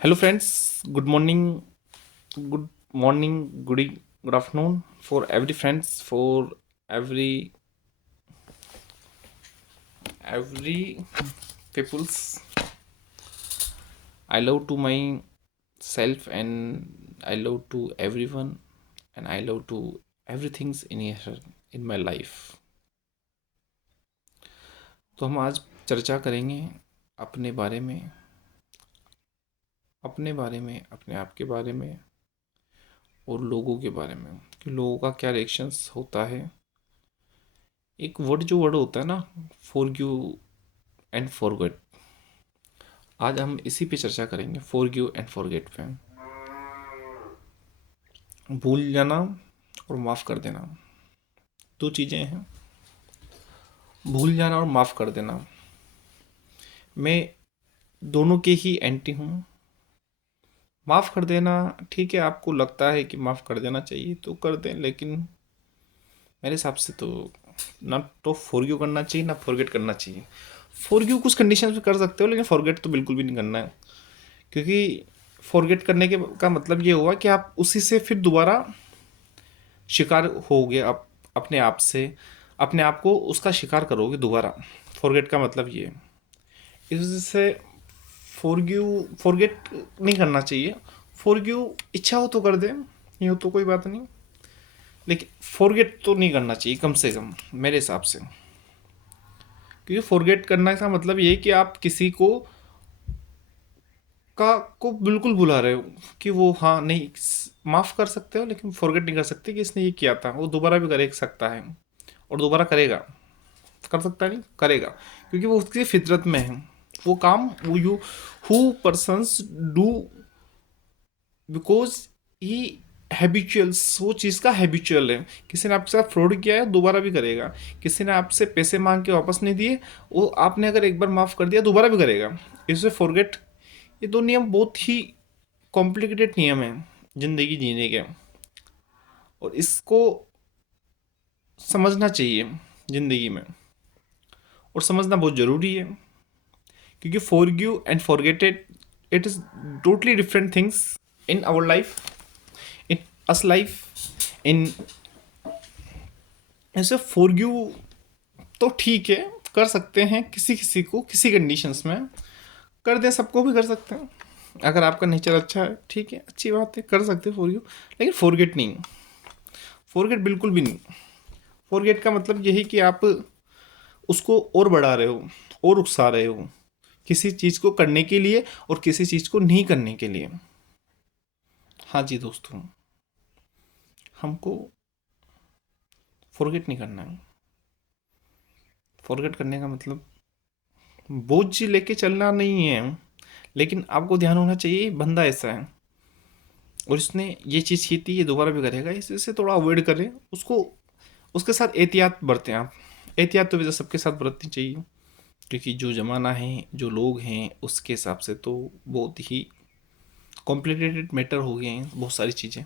Hello, friends. Good morning, good afternoon for every friends, for every every peoples. I love to myself and I love to everyone and I love to everything's in here in my life. तो हम आज चर्चा करेंगे अपने बारे में, अपने आप के बारे में और लोगों के बारे में कि लोगों का क्या रिएक्शंस होता है। एक वर्ड होता है ना, फॉरगिव एंड फॉरगेट। आज हम इसी पे चर्चा करेंगे, फॉरगिव एंड फॉरगेट पे। भूल जाना और माफ़ कर देना दो चीज़ें हैं। भूल जाना और माफ़ कर देना, मैं दोनों के ही एंटी हूँ। माफ़ कर देना ठीक है, आपको लगता है कि माफ़ कर देना चाहिए तो कर दें, लेकिन मेरे हिसाब से तो ना तो फॉरगिव करना चाहिए ना फॉरगेट करना चाहिए। फॉरगिव कुछ कंडीशन पे कर सकते हो, लेकिन फॉरगेट तो बिल्कुल भी नहीं करना है। क्योंकि फॉरगेट करने के का मतलब ये हुआ कि आप उसी से फिर दोबारा शिकार होगे। आप अपने आप को उसका शिकार करोगे दोबारा। फॉरगेट का मतलब ये है। इस वजह से फॉरगेट नहीं करना चाहिए। फॉरगिव इच्छा हो तो कर दे, नहीं हो तो कोई बात नहीं, लेकिन फॉरगेट तो नहीं करना चाहिए कम से कम मेरे हिसाब से। क्योंकि फॉरगेट करने का मतलब ये है कि आप किसी को बिल्कुल भुला रहे हो कि वो, हाँ नहीं, माफ़ कर सकते हो लेकिन फॉरगेट नहीं कर सकते कि इसने ये किया था, वो दोबारा भी कर सकता है और दोबारा करेगा। कर सकता नहीं, करेगा, क्योंकि वो उसकी फितरत में है। वो काम वो you who persons do because he habituals, वो चीज़ का हैबिचुअल है। किसी ने आपके साथ फ्रॉड किया है दोबारा भी करेगा। किसी ने आपसे पैसे मांग के वापस नहीं दिए, वो आपने अगर एक बार माफ़ कर दिया दोबारा भी करेगा। इससे फॉरगेट, ये दो नियम बहुत ही कॉम्प्लिकेटेड नियम है ज़िंदगी जीने के, और इसको समझना चाहिए ज़िंदगी में, और समझना बहुत ज़रूरी है। क्योंकि forgive and forgetted, it is totally different things in our life, in us life in. ऐसे फॉरगिव तो ठीक है, कर सकते हैं किसी किसी को किसी कंडीशंस में, कर दें, सबको भी कर सकते हैं। अगर आपका नेचर अच्छा है, ठीक है, अच्छी बात है, कर सकते हैं फॉरगिव, लेकिन फॉरगेट नहीं। फॉरगेट बिल्कुल भी नहीं। फॉरगेट का मतलब यही कि आप उसको और बढ़ा रहे हो और उकसा रहे हो किसी चीज़ को करने के लिए और किसी चीज़ को नहीं करने के लिए। हाँ जी दोस्तों, हमको फॉरगेट नहीं करना है। फॉरगेट करने का मतलब बोझ लेके चलना नहीं है, लेकिन आपको ध्यान होना चाहिए बंदा ऐसा है और इसने ये चीज़ की थी, ये दोबारा भी करेगा, इससे थोड़ा अवॉइड करें उसको। उसके साथ एहतियात बरतें आप। एहतियात तो वजह सबके साथ बरतनी चाहिए, क्योंकि जो ज़माना है, जो लोग हैं, उसके हिसाब से तो बहुत ही कॉम्प्लिकेटेड मैटर हो गए हैं बहुत सारी चीज़ें।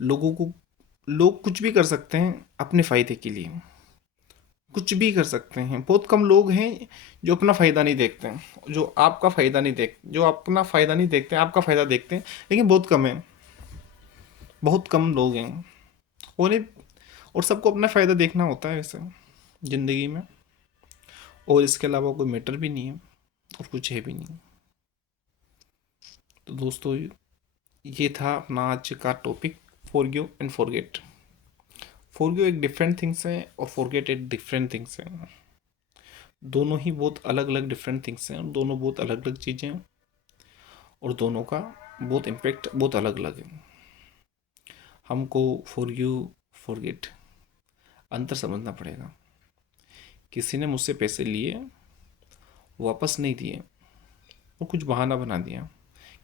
लोगों को लोग कुछ भी कर सकते हैं अपने फ़ायदे के लिए, कुछ भी कर सकते हैं। बहुत कम लोग हैं जो अपना फ़ायदा नहीं देखते हैं, जो अपना फ़ायदा नहीं देखते हैं, आपका फ़ायदा देखते हैं, लेकिन बहुत कम है। बहुत कम लोग हैं उन्हें, और सबको अपना फ़ायदा देखना होता है वैसे ज़िंदगी में, और इसके अलावा कोई मैटर भी नहीं है और कुछ है भी नहीं। तो दोस्तों, ये था अपना आज का topic, forgive and forget. Forgive एक डिफरेंट थिंग्स है और फॉरगेट एक डिफरेंट थिंग्स है। दोनों ही बहुत अलग अलग डिफरेंट थिंग्स हैं और दोनों बहुत अलग अलग चीज़ें हैं, और दोनों का बहुत इम्पेक्ट बहुत अलग अलग है। हमको फॉरगिव फॉरगेट अंतर समझना पड़ेगा। किसी ने मुझसे पैसे लिए, वापस नहीं दिए, और कुछ बहाना बना दिया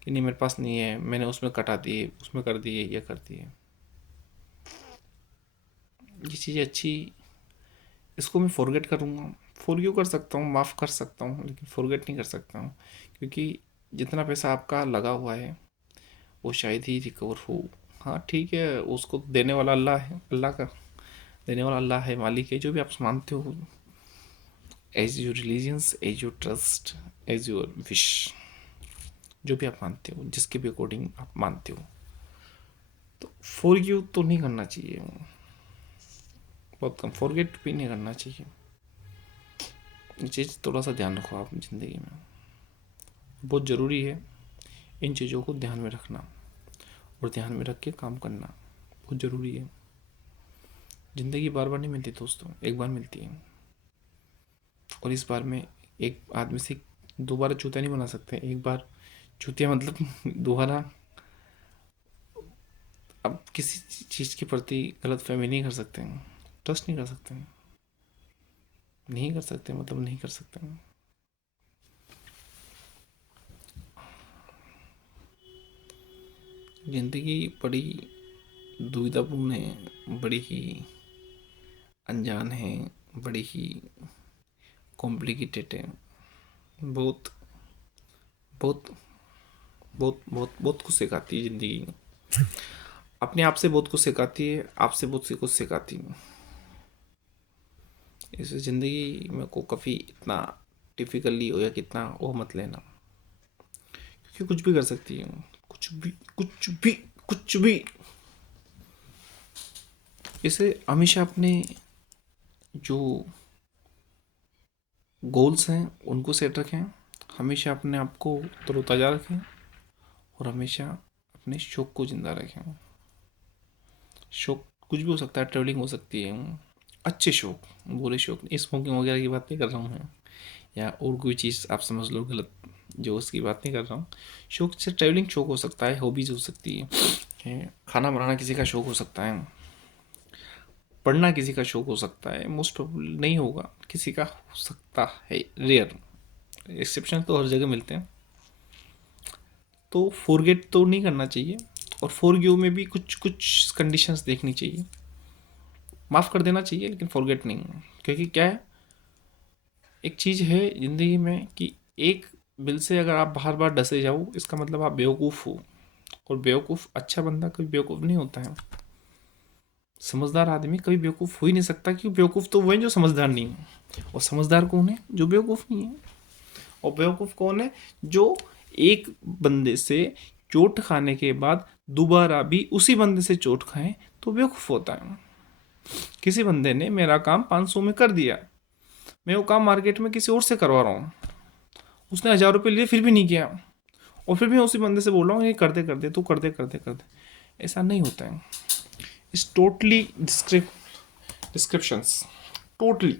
कि नहीं मेरे पास नहीं है, मैंने उसमें कटा दिए, उसमें कर दिए, ये कर दिए, ये चीज़ें अच्छी, इसको मैं फॉरगेट करूँगा। फॉरगिव कर सकता हूँ, माफ़ कर सकता हूँ, लेकिन फॉरगेट नहीं कर सकता हूँ। क्योंकि जितना पैसा आपका लगा हुआ है वो शायद ही रिकवर हो। हाँ ठीक है, उसको देने वाला अल्लाह है, अल्लाह का देने वाला अल्लाह है, मालिक है, जो भी आप मानते हो, as your religions, as your trust, as your wish, जो भी आप मानते हो, जिसके भी अकॉर्डिंग आप मानते हो। तो फॉरगिव तो नहीं करना चाहिए, बहुत कम। फॉरगेट भी नहीं करना चाहिए। ये चीज़ थोड़ा सा ध्यान रखो आप ज़िंदगी में, बहुत ज़रूरी है इन चीज़ों को ध्यान में रखना, और ध्यान में रख के काम करना बहुत ज़रूरी है। ज़िंदगी बार बार नहीं मिलती दोस्तों, एक बार मिलती है, और इस बार में एक आदमी से दोबारा चूतिया नहीं बना सकते। एक बार चूतिया मतलब दोबारा अब किसी चीज़ के प्रति गलत फहमी नहीं कर सकते हैं, ट्रस्ट नहीं कर सकते हैं, नहीं कर सकते मतलब नहीं कर सकते हैं। ज़िंदगी बड़ी दुविधापूर्ण है, बड़ी ही अनजान है, बड़ी ही कॉम्प्लिकेटेड है, बहुत बहुत बहुत बहुत बहुत कुछ सिखाती है ज़िंदगी। अपने आप से बहुत कुछ सिखाती है, आपसे बहुत सी कुछ सिखाती है। इस ज़िंदगी में को कभी इतना डिफ़िकल्टली हो या कितना वो मत लेना, क्योंकि कुछ भी कर सकती है, कुछ भी कुछ भी कुछ भी। इसे हमेशा अपने जो गोल्स हैं उनको सेट रखें, हमेशा अपने आप को तरोताज़ा रखें, और हमेशा अपने शौक़ को ज़िंदा रखें। शौक़ कुछ भी हो सकता है, ट्रैवलिंग हो सकती है, अच्छे शौक़, बुरे शौक़, स्मोकिंग वगैरह की बात नहीं कर रहा हूँ मैं, या और कोई चीज़ आप समझ लो गलत, जो उसकी बात नहीं कर रहा हूँ। शौक़ से ट्रैवलिंग शौक़ हो सकता है, हॉबीज़ हो सकती है, खाना बनाना किसी का शौक़ हो सकता है, पढ़ना किसी का शौक़ हो सकता है, मोस्ट प्रोबेबली नहीं होगा, किसी का हो सकता है, रेयर एक्सेप्शन तो हर जगह मिलते हैं। तो फॉरगेट तो नहीं करना चाहिए, और फॉरगिव में भी कुछ कुछ कंडीशंस देखनी चाहिए। माफ़ कर देना चाहिए लेकिन फॉरगेट नहीं, क्योंकि क्या है, एक चीज़ है ज़िंदगी में कि एक बिल से अगर आप बार बार डसे जाओ, इसका मतलब आप बेवकूफ़ हो, और बेवकूफ़ अच्छा बंदा कभी बेवकूफ़ नहीं होता है। समझदार आदमी कभी बेवकूफ़ हो ही नहीं सकता, क्योंकि बेवकूफ़ तो वो है जो समझदार नहीं है, और समझदार कौन है, जो बेवकूफ़ नहीं है। और बेवकूफ़ कौन है, जो एक बंदे से चोट खाने के बाद दोबारा भी उसी बंदे से चोट खाए तो बेवकूफ़ होता है। किसी बंदे ने मेरा काम 500 में कर दिया, मैं वो काम मार्केट में किसी और से करवा रहा हूँ, उसने 1000 रुपये लिए फिर भी नहीं किया, और फिर भी उसी बंदे से बोल रहा हूँ ये कर दे तू कर दे। ऐसा नहीं होता है। It's totally descriptions, totally.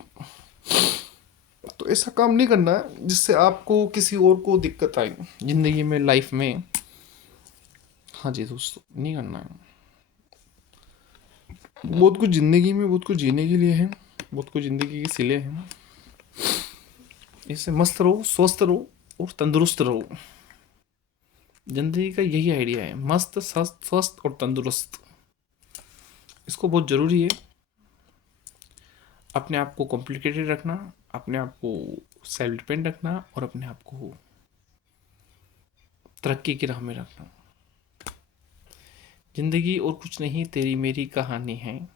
तो ऐसा काम नहीं करना है जिससे आपको किसी और को दिक्कत आए ज़िंदगी में, लाइफ में। हाँ जी दोस्तों, नहीं करना है। बहुत कुछ ज़िंदगी में, बहुत कुछ जीने के लिए है, बहुत कुछ ज़िंदगी की सिले हैं। इससे मस्त रहो, स्वस्थ रहो और तंदुरुस्त रहो। ज़िंदगी का यही आइडिया है, मस्त स्वस्थ और तंदुरुस्त। इसको बहुत ज़रूरी है अपने आप को कॉम्प्लिकेटेड रखना, अपने आप को सेल्फ डिपेंड रखना, और अपने आप को तरक्की की राह में रखना। ज़िंदगी और कुछ नहीं, तेरी मेरी कहानी है।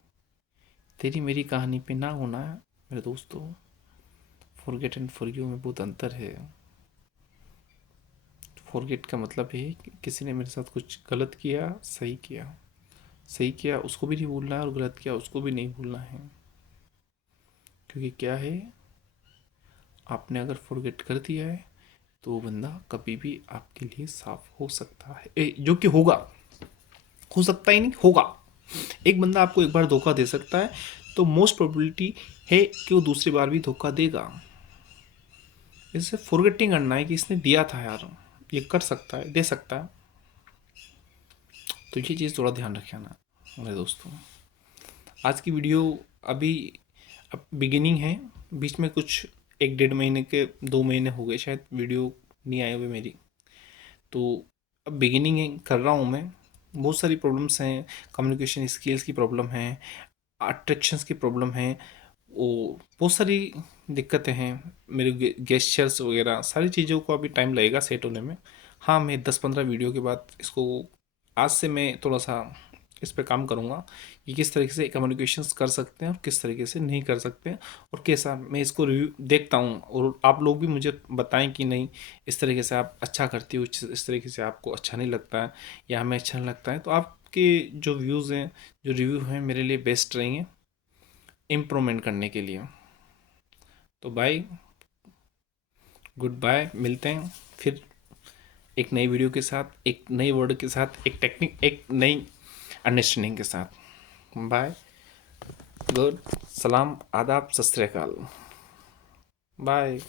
तेरी मेरी कहानी पे ना होना मेरे दोस्तों। फॉरगेट एंड फॉरगिव में बहुत अंतर है। फॉरगेट का मतलब है कि किसी ने मेरे साथ कुछ गलत किया, सही किया उसको भी नहीं भूलना है, और गलत किया उसको भी नहीं भूलना है। क्योंकि क्या है, आपने अगर फॉरगेट कर दिया है तो वो बंदा कभी भी आपके लिए साफ हो सकता है, जो कि होगा, हो सकता ही नहीं होगा। एक बंदा आपको एक बार धोखा दे सकता है, तो मोस्ट प्रोबेबिलिटी है कि वो दूसरी बार भी धोखा देगा। इससे फॉरगेटिंग करना है कि इसने दिया था यार, ये कर सकता है, दे सकता है। तो ये चीज़ थोड़ा ध्यान रखिए ना मेरे दोस्तों। आज की वीडियो अभी अब बिगिनिंग है, बीच में कुछ 1-1.5 महीने के 2 महीने हो गए शायद वीडियो नहीं आए हुए मेरी, तो अब बिगिनिंग कर रहा हूँ मैं। बहुत सारी प्रॉब्लम्स हैं, कम्युनिकेशन स्किल्स की प्रॉब्लम है, अट्रैक्शंस की प्रॉब्लम है, वो बहुत सारी दिक्कतें हैं, मेरे गेस्चर्स वगैरह सारी चीज़ों को अभी टाइम लगेगा सेट होने में। हाँ, मैं 10-15 वीडियो के बाद इसको, आज से मैं थोड़ा सा इस पे काम करूँगा कि किस तरीके से कम्युनिकेशंस कर सकते हैं और किस तरीके से नहीं कर सकते हैं, और कैसा मैं इसको रिव्यू देखता हूँ, और आप लोग भी मुझे बताएं कि नहीं इस तरीके से आप अच्छा करती हो, इस तरीके से आपको अच्छा नहीं लगता है या हमें अच्छा नहीं लगता है। तो आपके जो व्यूज़ हैं, जो रिव्यू हैं, मेरे लिए बेस्ट रहेंगे इम्प्रूवमेंट करने के लिए। तो बाय, गुड बाय, मिलते हैं फिर एक नई वीडियो के साथ, एक नई वर्ड के साथ, एक टेक्निक, एक नई अंडरस्टैंडिंग के साथ। बाय, गुड, सलाम, आदाब, सत श्री अकाल, बाय।